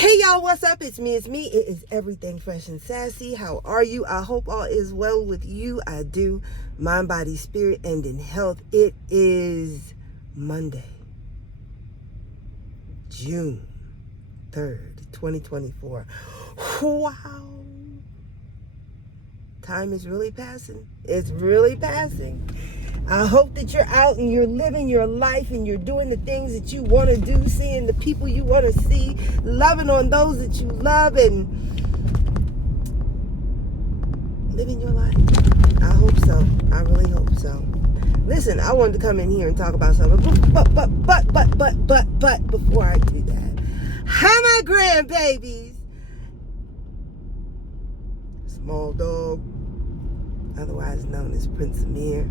Hey y'all, what's up? It's me. It is Everything Fresh and Sassy. How are you? I hope all is well with you. I do. Mind, body, spirit, and in health. It is Monday, June 3rd, 2024. Wow. Time is really passing. It's really passing. I hope that you're out and you're living your life and you're doing the things that you want to do, seeing the people you want to see, loving on those that you love, and living your life. I hope so. I really hope so. Listen, I wanted to come in here and talk about something, but before I do that, how my grandbabies? Small dog, otherwise known as Prince Amir.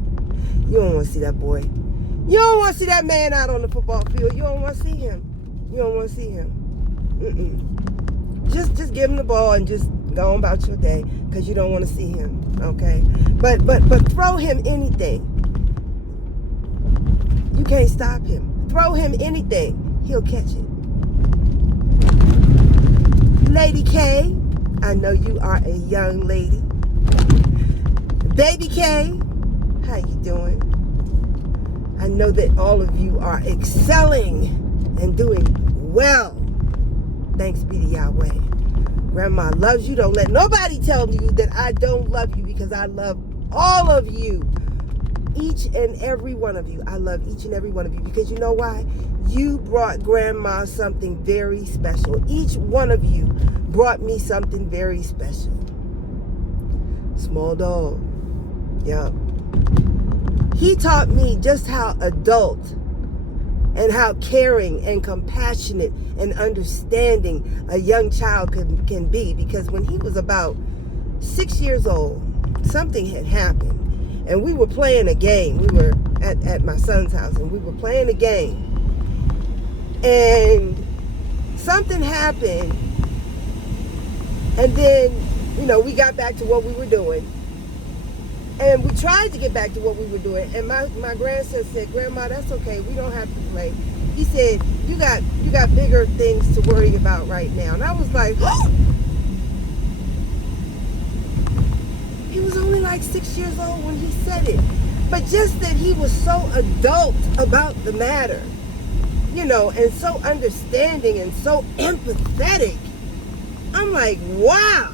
You don't want to see that boy. You don't want to see that man out on the football field. You don't want to see him. You don't want to see him. Just give him the ball and just go on about your day, because you don't want to see him. Okay? But throw him anything. You can't stop him. Throw him anything. He'll catch it. Lady K, I know you are a young lady. Baby K, how you doing? I know that all of you are excelling and doing well. Thanks be to Yahweh. Grandma loves you. Don't let nobody tell you that I don't love you, because I love all of you. Each and every one of you. I love each and every one of you, because you know why? You brought Grandma something very special. Each one of you brought me something very special. Small dog. Yup. He taught me just how adult and how caring and compassionate and understanding a young child can be. Because when he was about 6 years old, something had happened. And we were playing a game. We were at my son's house, and we were playing a game. And something happened. And then, we got back to what we were doing. And we tried to get back to what we were doing. And my grandson said, Grandma, that's okay. We don't have to play. He said, you got bigger things to worry about right now. And I was like, oh! He was only like 6 years old when he said it. But just that he was so adult about the matter, and so understanding and so empathetic. I'm like, wow.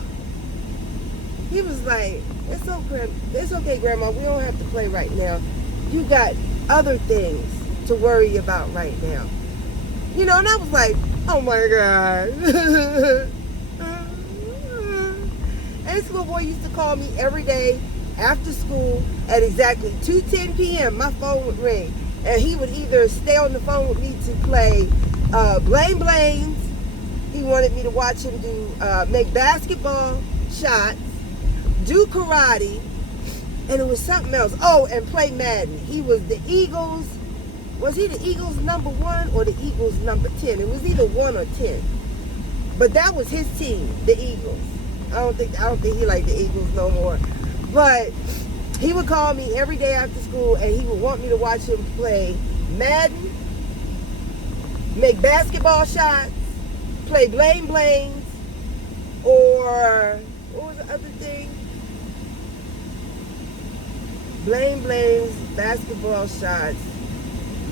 He was like, it's okay, Grandma. We don't have to play right now. You got other things to worry about right now. And I was like, oh my God. And this little boy used to call me every day after school at exactly 2:10 p.m. My phone would ring. And he would either stay on the phone with me to play Blame Blames. He wanted me to watch him make basketball shots, do karate, and it was something else. Oh, and play Madden. He was the Eagles. Was he the Eagles number 1 or the Eagles number 10? It was either 1 or 10. But that was his team, the Eagles. I don't think he liked the Eagles no more. But he would call me every day after school, and he would want me to watch him play Madden, make basketball shots, play Blame Blames, or what was the other thing? Blame Blames, basketball shots,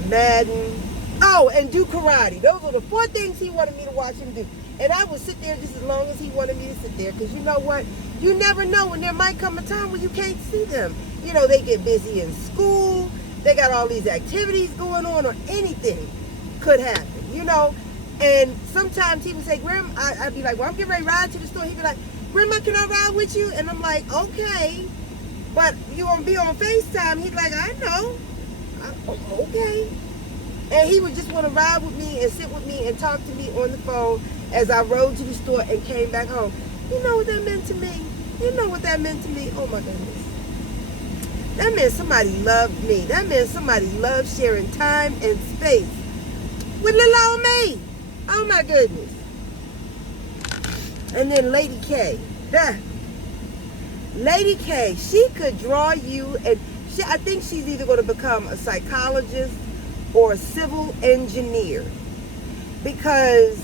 Madden, and do karate. Those were the 4 things he wanted me to watch him do. And I would sit there just as long as he wanted me to sit there. Because you know what? You never know when there might come a time when you can't see them. They get busy in school. They got all these activities going on, or anything could happen, And sometimes he would say, Grandma, I'd be like, well, I'm getting ready to ride to the store. He'd be like, Grandma, can I ride with you? And I'm like, okay. But you want to be on FaceTime? He's like, I know. Okay. And he would just want to ride with me and sit with me and talk to me on the phone as I rode to the store and came back home. You know what that meant to me? You know what that meant to me? Oh my goodness. That meant somebody loved me. That meant somebody loved sharing time and space with little old me. Oh my goodness. And then Lady K. Lady K, she could draw you, and I think she's either going to become a psychologist or a civil engineer, because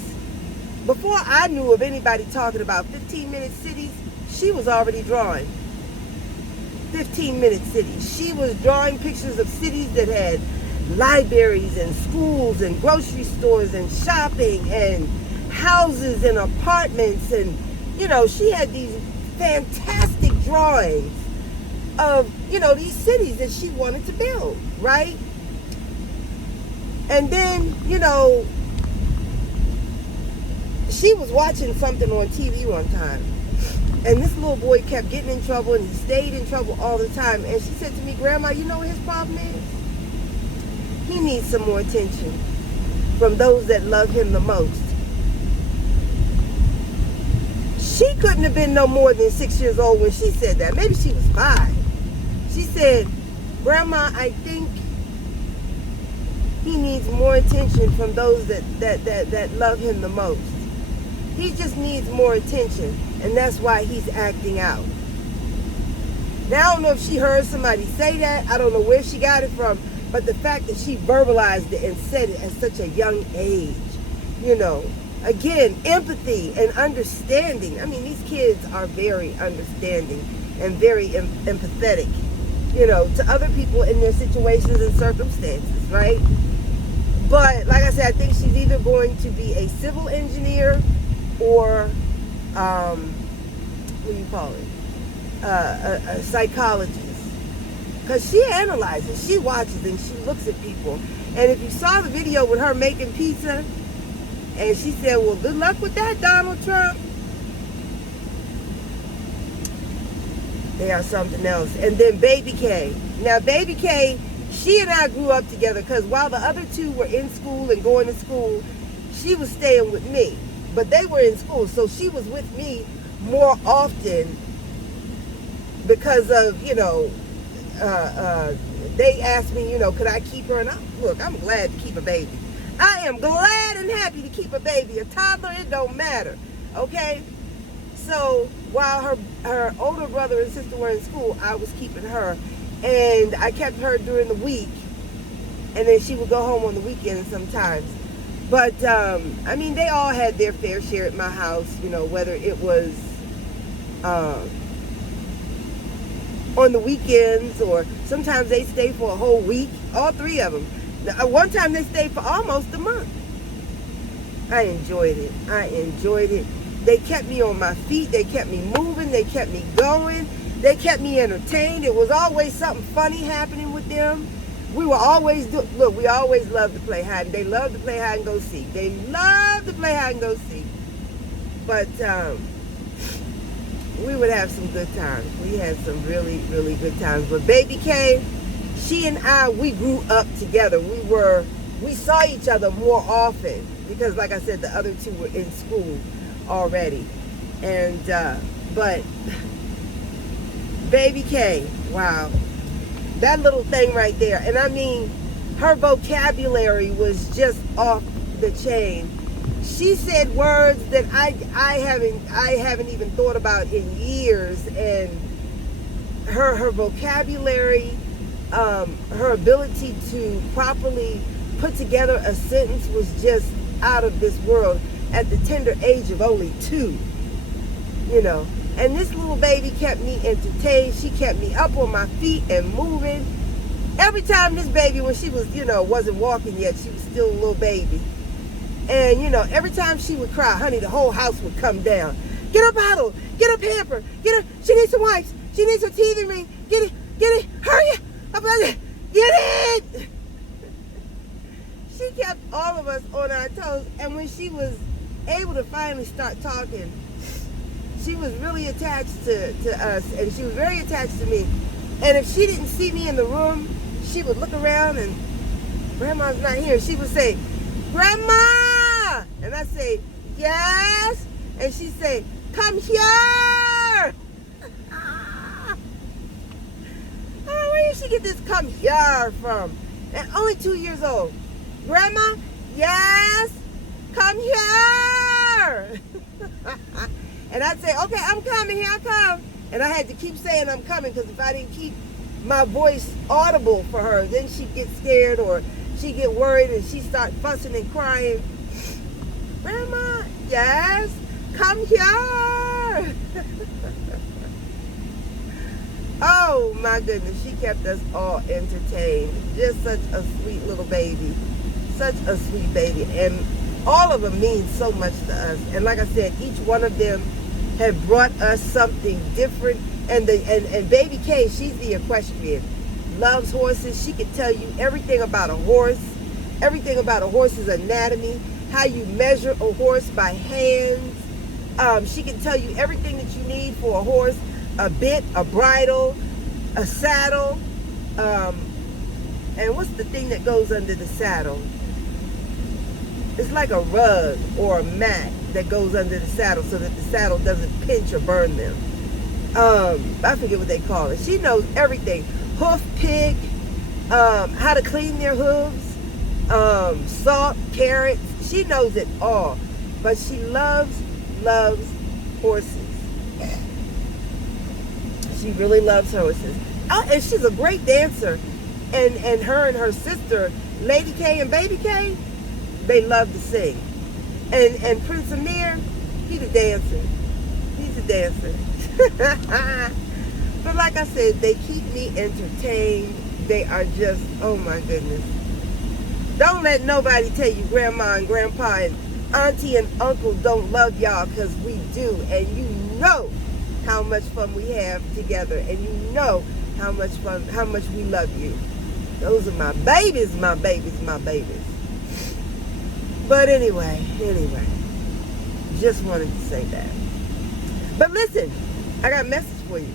Before I knew of anybody talking about 15-minute cities, she was already drawing 15-minute cities. She was drawing pictures of cities that had libraries and schools and grocery stores and shopping and houses and apartments. And, you know, she had these fantastic drawings of, you know, these cities that she wanted to build, right? And then, you know, she was watching something on TV one time, and this little boy kept getting in trouble, and he stayed in trouble all the time. And she said to me, Grandma, you know what his problem is? He needs some more attention from those that love him the most. She couldn't have been no more than 6 years old when she said that. Maybe she was 5. She said, Grandma, I think he needs more attention from those that love him the most. He just needs more attention, and that's why he's acting out. Now, I don't know if she heard somebody say that. I don't know where she got it from, but the fact that she verbalized it and said it at such a young age, you know, again, empathy and understanding. I mean, these kids are very understanding and very empathetic, you know, to other people in their situations and circumstances, right? But like I said, I think she's either going to be a civil engineer or, what do you call it? A psychologist. Because she analyzes, she watches, and she looks at people. And if you saw the video with her making pizza, and she said, well, good luck with that, Donald Trump. They are something else. And then Baby K. Now, Baby K, she and I grew up together because while the other two were in school and going to school, she was staying with me. But they were in school, so she was with me more often because of, you know, they asked me, you know, could I keep her? And look, I'm glad to keep a baby. I am glad and happy to keep a baby. A toddler, it don't matter, okay? So while her older brother and sister were in school, I was keeping her. And I kept her during the week, and then she would go home on the weekends sometimes. But, I mean, they all had their fair share at my house, you know, whether it was on the weekends, or sometimes they stayed for a whole week, all 3 of them. One time they stayed for almost a month. I enjoyed it. I enjoyed it. They kept me on my feet. They kept me moving. They kept me going. They kept me entertained. It was always something funny happening with them. We were always, look, we always loved to play hide. They loved to play hide and go seek. They loved to play hide and go seek. But we would have some good times. We had some really, really good times. But Baby K, she and I, we grew up together. We saw each other more often because, like I said, the other two were in school already. And, but Baby K, wow. That little thing right there. And I mean, her vocabulary was just off the chain. She said words that I haven't even thought about in years. And her vocabulary, her ability to properly put together a sentence was just out of this world at the tender age of only 2, you know. And this little baby kept me entertained. She kept me up on my feet and moving. Every time this baby, when she was, you know, wasn't walking yet, she was still a little baby. And, you know, every time she would cry, honey, the whole house would come down. Get her bottle, get her pamper, get her, she needs some wipes, she needs her teething ring, get it, hurry up, get it. She kept all of us on our toes. And when she was able to finally start talking, she was really attached to us, and she was very attached to me. And if she didn't see me in the room, she would look around and Grandma's not here. She would say, Grandma! And I'd say, yes? And she'd say, come here! Oh, where did she get this come here from? And only 2 years old. Grandma, yes? Come here! And I'd say, okay, I'm coming, here I come. And I had to keep saying I'm coming, because if I didn't keep my voice audible for her, then she'd get scared or she'd get worried and she'd start fussing and crying. Grandma, Yes, come here. Oh my goodness, she kept us all entertained. Just such a sweet little baby. Such a sweet baby. And all of them mean so much to us. And like I said, each one of them have brought us something different. And Baby K, she's the equestrian. Loves horses. She can tell you everything about a horse. Everything about a horse's anatomy. How you measure a horse by hands. She can tell you everything that you need for a horse. A bit, a bridle, a saddle, and what's the thing that goes under the saddle? It's like a rug or a mat that goes under the saddle so that the saddle doesn't pinch or burn them. I forget what they call it. She knows everything. Hoof pick, how to clean their hooves, salt, carrots. She knows it all. But she loves horses. She really loves horses. And she's a great dancer. And her and her sister, Lady K and Baby K, they love to sing. And Prince Amir, he's a dancer. He's a dancer. But like I said, they keep me entertained. They are just, oh my goodness. Don't let nobody tell you grandma and grandpa and auntie and uncle don't love y'all, because we do. And you know how much fun we have together, and you know how much we love you. Those are my babies, my babies, my babies. But anyway, just wanted to say that. But listen, I got a message for you.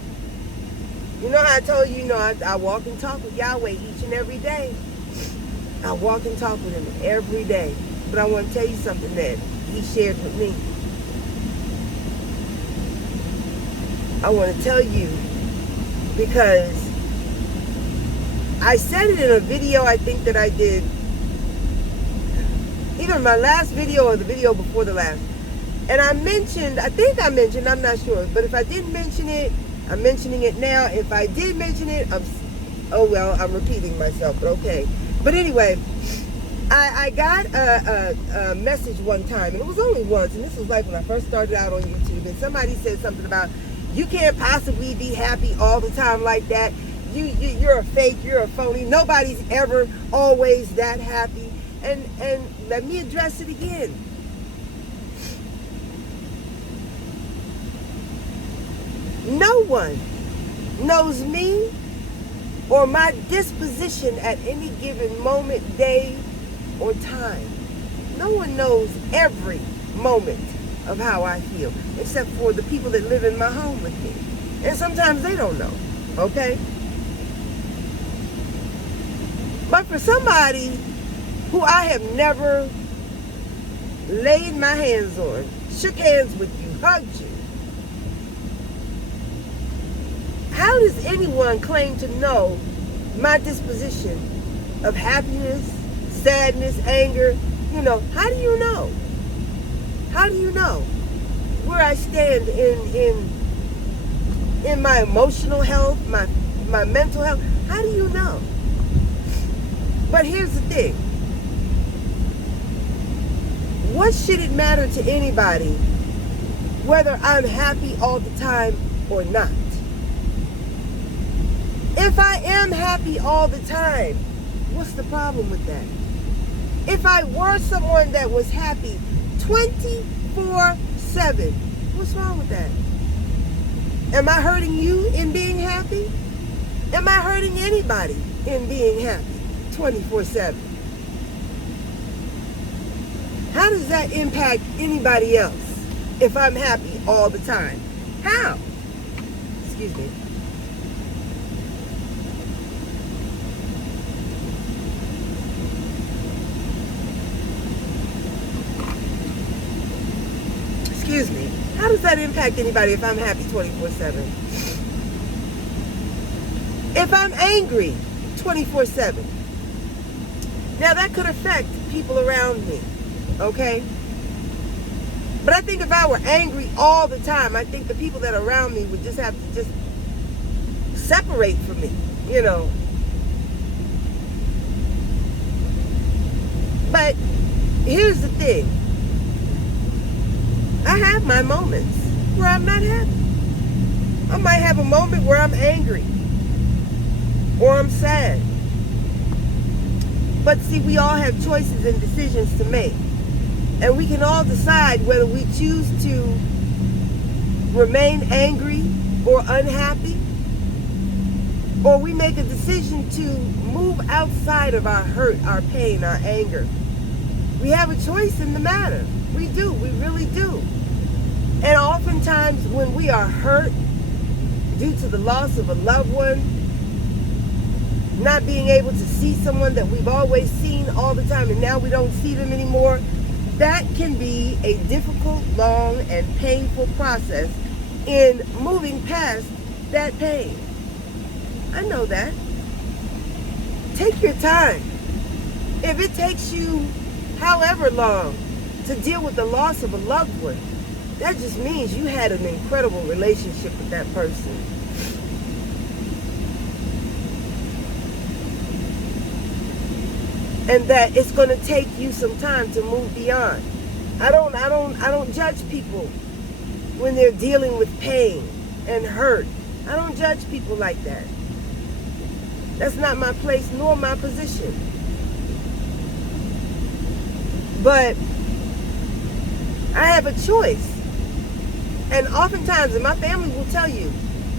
You know how I told you, I walk and talk with Yahweh each and every day. I walk and talk with him every day. But I want to tell you something that he shared with me. I want to tell you because I said it in a video I think that I did, either my last video or the video before the last. And I mentioned, I'm not sure, but if I didn't mention it, I'm mentioning it now. If I did mention it, I'm repeating myself, but okay. But anyway, I got a message one time, and it was only once, and this was like when I first started out on YouTube, and somebody said something about, you can't possibly be happy all the time like that. You're a fake, you're a phony. Nobody's ever always that happy. And let me address it again. No one knows me or my disposition at any given moment, day, or time. No one knows every moment of how I feel, except for the people that live in my home with me. And sometimes they don't know, okay? But for somebody who I have never laid my hands on, shook hands with you, hugged you, how does anyone claim to know my disposition of happiness, sadness, anger? How do you know? How do you know where I stand in my emotional health, my mental health? How do you know? But here's the thing. What should it matter to anybody whether I'm happy all the time or not? If I am happy all the time, what's the problem with that? If I were someone that was happy 24/7, what's wrong with that? Am I hurting you in being happy? Am I hurting anybody in being happy 24/7? How does that impact anybody else if I'm happy all the time? How? Excuse me. Excuse me. How does that impact anybody if I'm happy 24/7? If I'm angry 24/7, now that could affect people around me, okay? But I think if I were angry all the time, I think the people that are around me would just have to just separate from me, But here's the thing. I have my moments where I'm not happy. I might have a moment where I'm angry or I'm sad. But see, we all have choices and decisions to make. And we can all decide whether we choose to remain angry or unhappy, or we make a decision to move outside of our hurt, our pain, our anger. We have a choice in the matter. We do. We really do. And oftentimes when we are hurt due to the loss of a loved one, not being able to see someone that we've always seen all the time and now we don't see them anymore, that can be a difficult, long, and painful process in moving past that pain. I know that. Take your time. If it takes you however long to deal with the loss of a loved one, that just means you had an incredible relationship with that person. And that it's going to take you some time to move beyond. I don't judge people when they're dealing with pain and hurt. I don't judge people like that. That's not my place nor my position. But I have a choice. And oftentimes, and my family will tell you,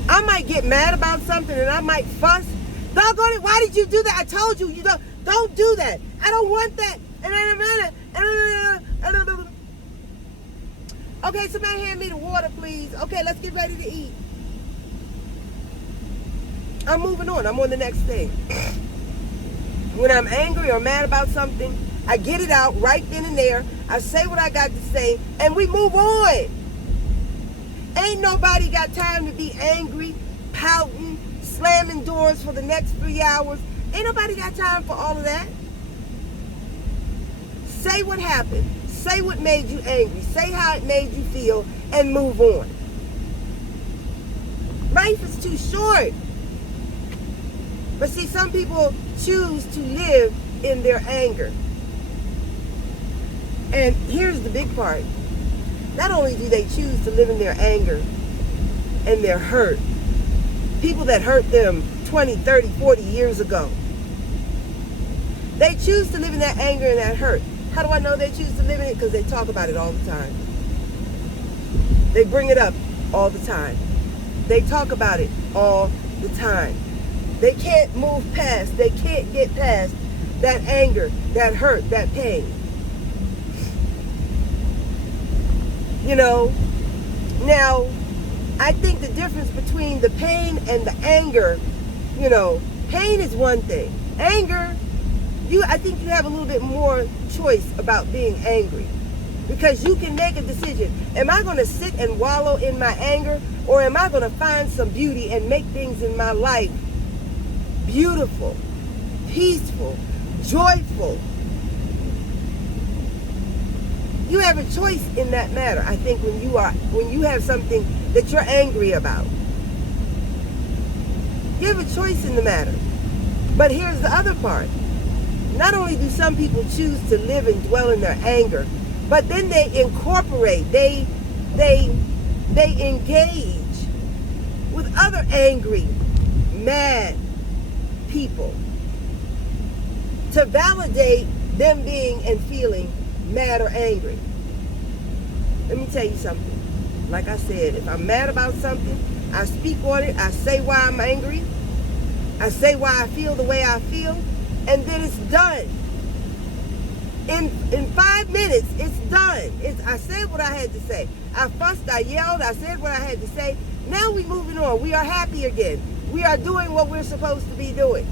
I might get mad about something and I might fuss. Doggone it, why did you do that? I told you, don't do that. I don't want that. Okay, somebody hand me the water, please. Okay, let's get ready to eat. I'm moving on. I'm on the next thing. When I'm angry or mad about something, I get it out right then and there. I say what I got to say, and we move on. Ain't nobody got time to be angry, pouting, slamming doors for the next 3 hours. Ain't nobody got time for all of that. Say what happened. Say what made you angry. Say how it made you feel and move on. Life is too short. But see, some people choose to live in their anger. And here's the big part. Not only do they choose to live in their anger and their hurt, people that hurt them 20, 30, 40 years ago, they choose to live in that anger and that hurt. How do I know they choose to live in it? Because they talk about it all the time. They bring it up all the time. They talk about it all the time. They can't move past, they can't get past that anger, that hurt, that pain. You know, now, I think the difference between the pain and the anger, you know, pain is one thing. Anger, I think you have a little bit more choice about being angry. Because you can make a decision. Am I going to sit and wallow in my anger? Or am I going to find some beauty and make things in my life beautiful, peaceful, joyful? You have a choice in that matter, I think, when you have something that you're angry about. You have a choice in the matter. But here's the other part. Not only do some people choose to live and dwell in their anger, but then they incorporate, they engage with other angry, mad people to validate them being and feeling mad or angry. Let me tell you something. Like I said, if I'm mad about something, I speak on it, I say why I'm angry, I say why I feel the way I feel, and then it's done. In 5 minutes, it's done. I said what I had to say. I fussed, I yelled, I said what I had to say. Now we're moving on. We are happy again. We are doing what we're supposed to be doing.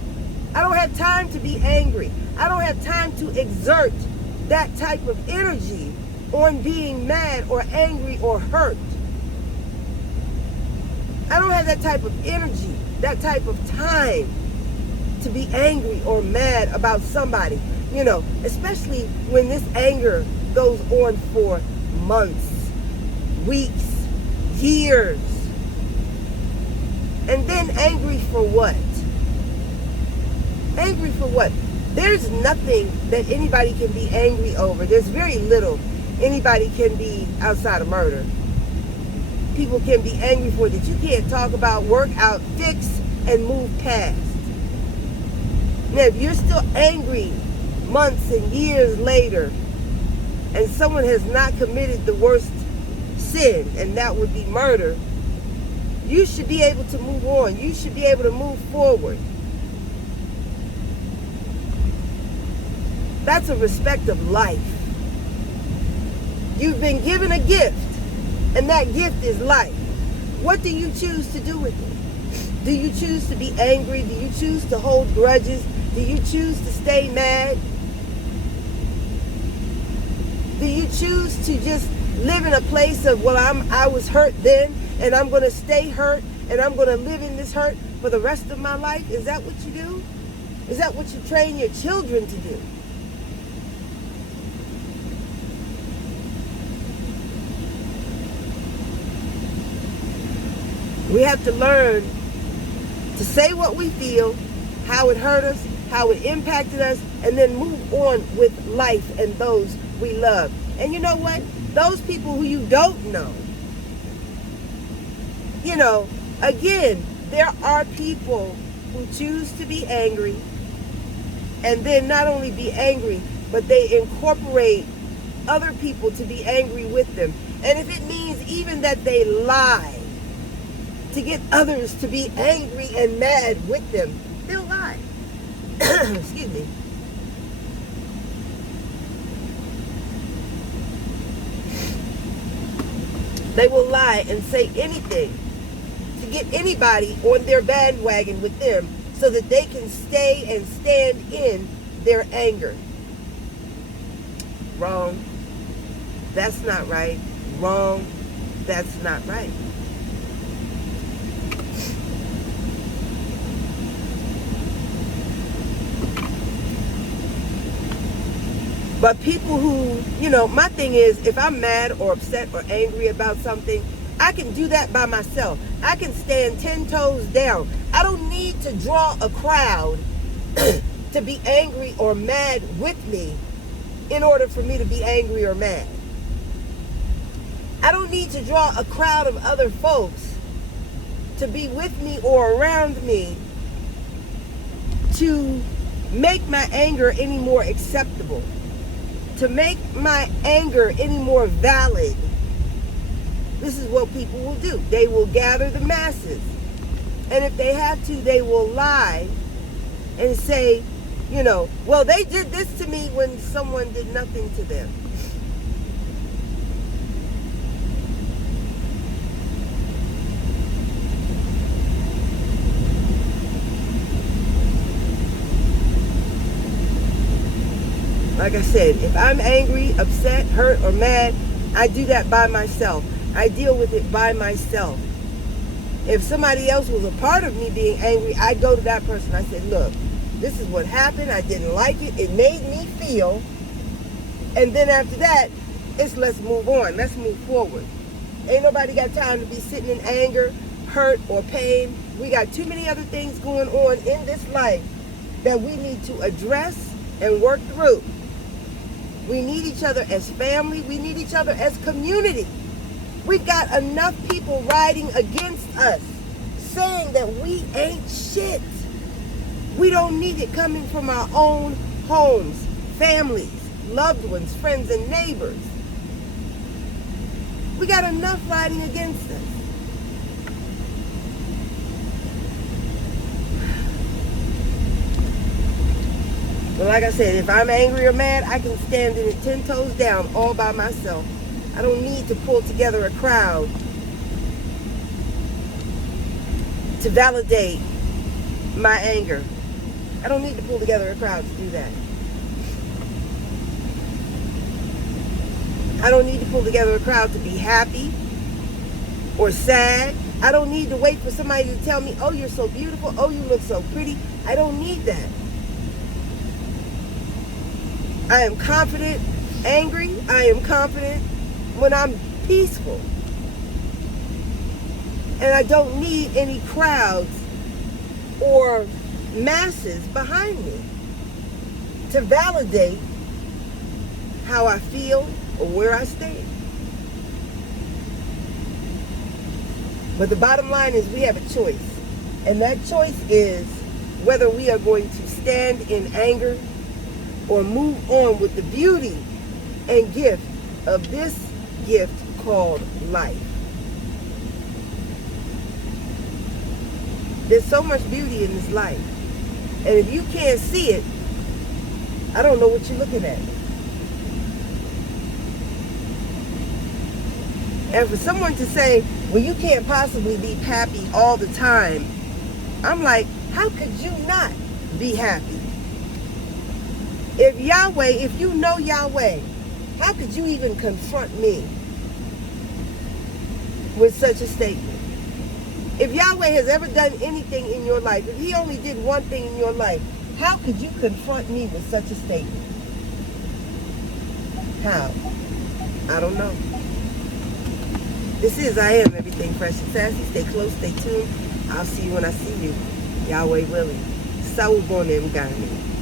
I don't have time to be angry. I don't have time to exert that type of energy on being mad or angry or hurt. I don't have that type of energy, that type of time to be angry or mad about somebody, you know, especially when this anger goes on for months, weeks, years. And then angry for what? Angry for what? There's nothing that anybody can be angry over. There's very little anybody can be outside of murder. People can be angry for it, that you can't talk about, work out, fix, and move past. Now, if you're still angry months and years later, and someone has not committed the worst sin, and that would be murder, you should be able to move on. You should be able to move forward. That's a respect of life. You've been given a gift, and that gift is life. What do you choose to do with it? Do you choose to be angry? Do you choose to hold grudges? Do you choose to stay mad? Do you choose to just live in a place of, well, I was hurt then, and I'm going to stay hurt, and I'm going to live in this hurt for the rest of my life? Is that what you do? Is that what you train your children to do? We have to learn to say what we feel, how it hurt us, how it impacted us, and then move on with life and those we love. And you know what? Those people who you don't know, again, there are people who choose to be angry, and then not only be angry, but they incorporate other people to be angry with them. And if it means even that they lie to get others to be angry and mad with them, they'll lie. Excuse me. They will lie and say anything to get anybody on their bandwagon with them so that they can stay and stand in their anger. Wrong. That's not right. Wrong. That's not right. But people who, my thing is, if I'm mad or upset or angry about something, I can do that by myself. I can stand 10 toes down. I don't need to draw a crowd to be angry or mad with me in order for me to be angry or mad. I don't need to draw a crowd of other folks to be with me or around me to make my anger any more acceptable, to make my anger any more valid. This is what people will do. They will gather the masses. And if they have to, they will lie and say, well, they did this to me when someone did nothing to them. Like I said, if I'm angry, upset, hurt, or mad, I do that by myself. I deal with it by myself. If somebody else was a part of me being angry, I go to that person. I said, look, this is what happened. I didn't like it. It made me feel. And then after that, let's move on. Let's move forward. Ain't nobody got time to be sitting in anger, hurt, or pain. We got too many other things going on in this life that we need to address and work through. We need each other as family. We need each other as community. We've got enough people riding against us, saying that we ain't shit. We don't need it coming from our own homes, families, loved ones, friends, and neighbors. We got enough riding against us. But like I said, if I'm angry or mad, I can stand in it 10 toes down all by myself. I don't need to pull together a crowd to validate my anger. I don't need to pull together a crowd to do that. I don't need to pull together a crowd to be happy or sad. I don't need to wait for somebody to tell me, oh, you're so beautiful. Oh, you look so pretty. I don't need that. I am confident, angry. I am confident when I'm peaceful. And I don't need any crowds or masses behind me to validate how I feel, or where I stand. But the bottom line is we have a choice. And that choice is whether we are going to stand in anger or move on with the beauty and gift of this gift called life. There's so much beauty in this life. And if you can't see it, I don't know what you're looking at. And for someone to say, well, you can't possibly be happy all the time, I'm like, how could you not be happy? If Yahweh, if you know Yahweh, how could you even confront me with such a statement? If Yahweh has ever done anything in your life, if he only did one thing in your life, how could you confront me with such a statement? How? I don't know. This is I Am Everything Fresh and Sassy. Stay close, stay tuned. I'll see you when I see you. Yahweh willing. Sawubona mngani.